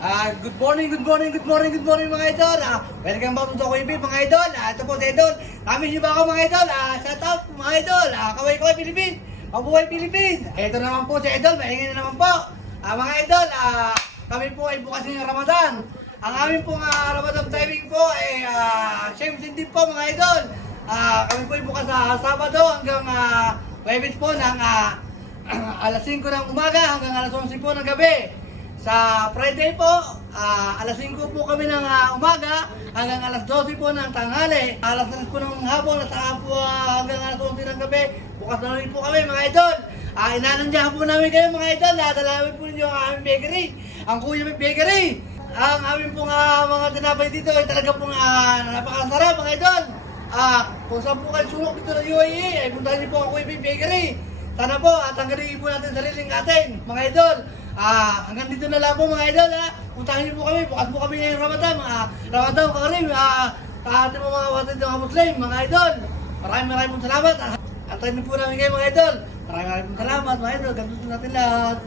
Good morning mga idol. Welcome back to Kuya Bill mga idol. Ito po si Idol. Kami niyo ba ako mga idol? Shout out mga idol. Kaway Philippines. Mabuhay Philippines. Ito naman po si Idol. Maingin na naman po. Mga idol, kami po ay bukas ng Ramadan. Ang aming pong Ramadan timing po ay same din po mga idol. Kami po ay bukas sa Sabado hanggang Webes po ng alas 5 ng umaga hanggang alas 11 po ng gabi. Sa Friday po, alas 5 po kami ng umaga hanggang alas 12 po ng tanghali. Alas 3 po ng hapon at saka po hanggang alas 11 ng gabi. Bukas na rin po kami mga idol. Inanandyahan po namin kayo mga idol. Nadalawin po ninyo ang aming bakery. Ang Kuya Bill Bakery. Ang aming pong mga tinapay dito ay talaga pong napakasarap mga idol. Kung saan po kayo sulok dito ng UAE, ay puntahan niyo po ang Kuya Bill Bakery. Sana po tanggalin po natin sariling atin mga idol. Hanggang dito na lang po mga idol. Puntahan niyo po kami. Bukas po kami ngayong Ramadan. Ramadan Karim. Sa ating mga watid ng mga Muslim mga idol. Maraming salamat. Antayin niyo po namin kayo mga idol. Maraming salamat mga idol. Ganito natin lahat.